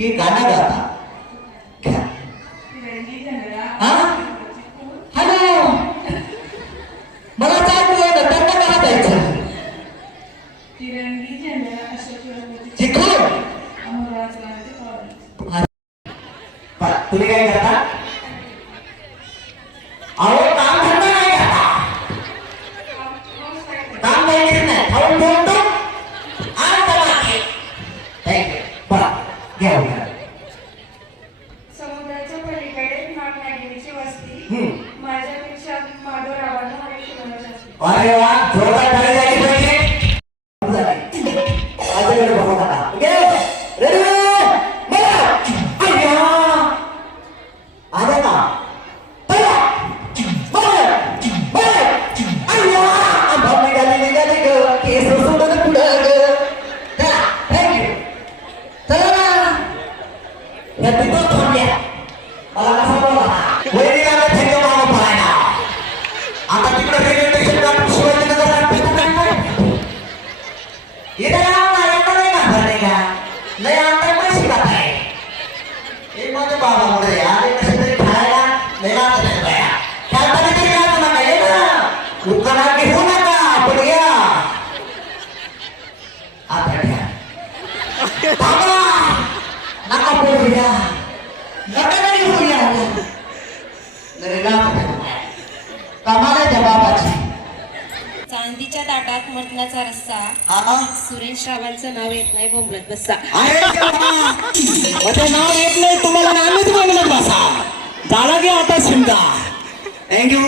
की गाणं गाता घ्या तिरंगी झेंडा हा? हॅलो मला चालू आहे ना त्यांना मला द्यायचं तिरंगी झेंडा I चांदीच्या ताटात मटणाचा रस्सा. सुरेश रावांचं नाव येत नाही बोंबलत देवा! माझं नाव येत नाही तुम्हाला नामच बोलत बसा. झाला की आता समजा थँक्यू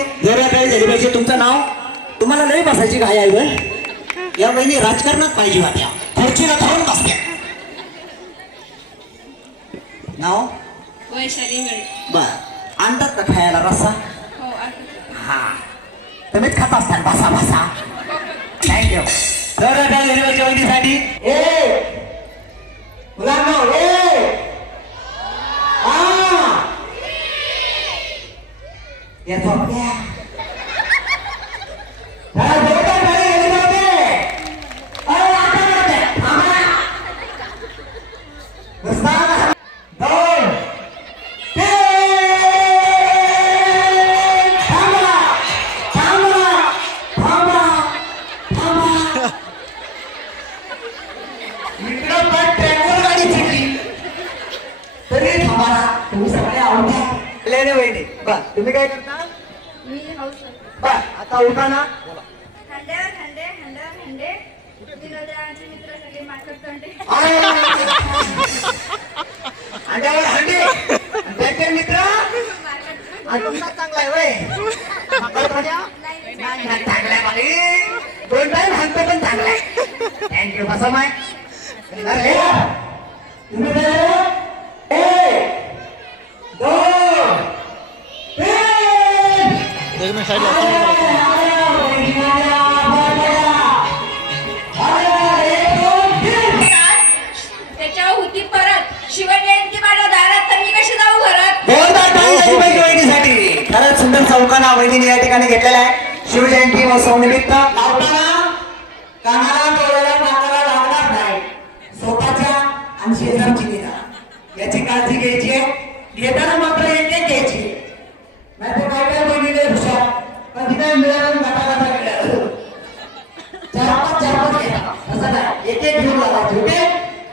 काय झाली पाहिजे तुमचं नाव. तुम्हाला नाही बसायची घाई आहे बरं? या महिने राजकारणात पाहिजे होत्या खुर्चीला धरून बसत्या नाव? वैशाली बर. आणतात का खायला रस्सा? हो हा. तुम्हीच खात असताल बसा बसा. थँक्यू काय झाली पाहिजे वहिनीसाठी ए! मुलांना ए! हा या झोपल्या तुम्ही काय करता मी हाऊस बर आता उठा ना. हंड्यावर हंडे हंड्यावर हंडे विनोदाचे मित्र सगळे माकड तंडे. अंड्यावर हंडी त्यांचे मित्र. आणि तुमचा चांगला आहे वय. चांगला आहे. दोन टाइम हंत पण चांगला आहे थँक्यू बसा माय. तुम्ही काय? एक, दोन, तीन. एक मिनिट साईडला होती परत. शिवजयंती माझ्या दारात तर मी कशी जाऊ घरात? खरंच सुंदर चौकाना वहिनीने या ठिकाणी घेतलेला आहे. शिवजयंती महोत्सव निमित्त. एक एक घेऊन लावायचे ओके?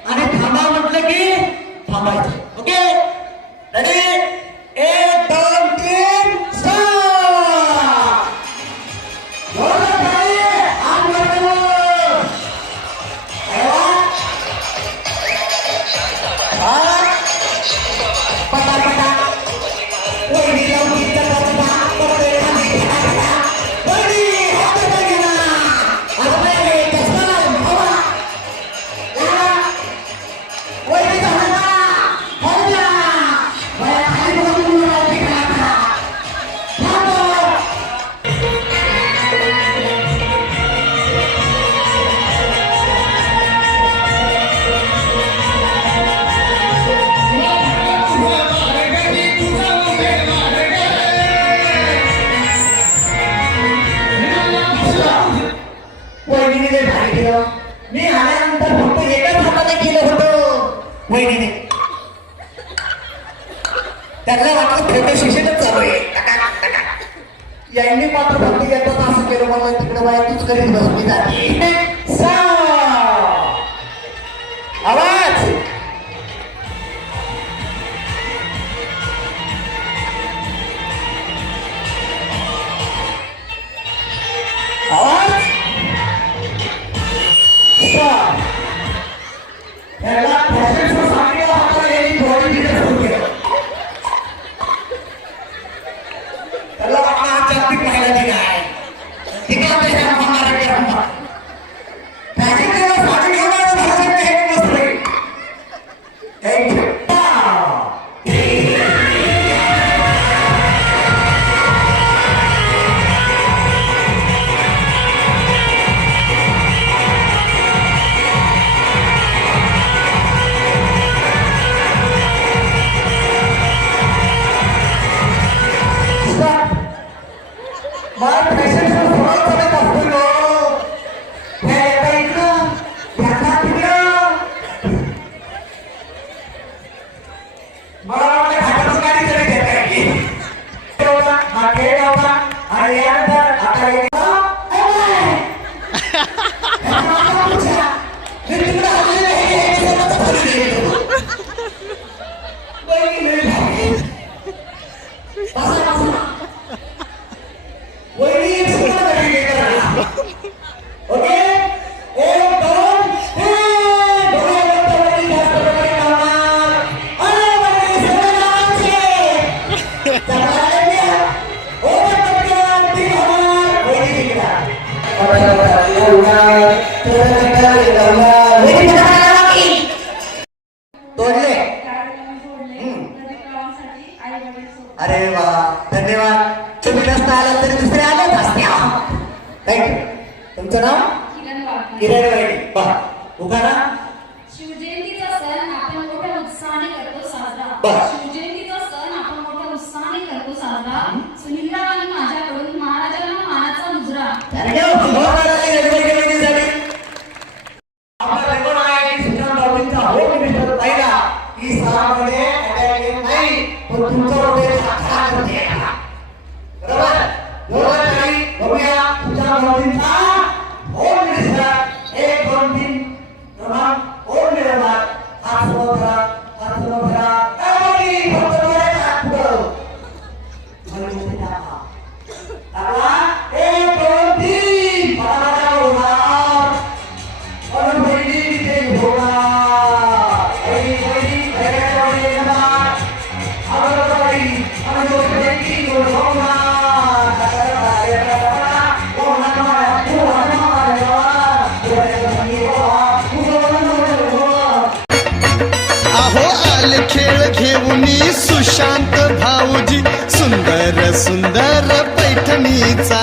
आणि थांबा म्हटलं की थांबायचे ओके? वहिनीने त्यांना वाटलं फेटे शिक्षणच चालू आहे. यांनी मात्र भक्ती घेतात असं केलं मला तिकडे बाया तूच करीत बसली जाते. आवाज! nature. मला वाटलं घाटातून गाडी तरी अरे वा धन्यवाद. तुम्ही नसता आला तरी दुसरे आलेच असत्या तुमचं नाव? किरण वाईट बा उभा ना शिवजयंतीचा सण आपण मोठ्या उत्साहाने करतो साजरा. शिवजयंतीचा सण आपण मोठ्या उत्साहाने करतो साजरा. चाल खेळ घेऊन सुशांत भाऊजी. सुंदर सुंदर पैठणीचा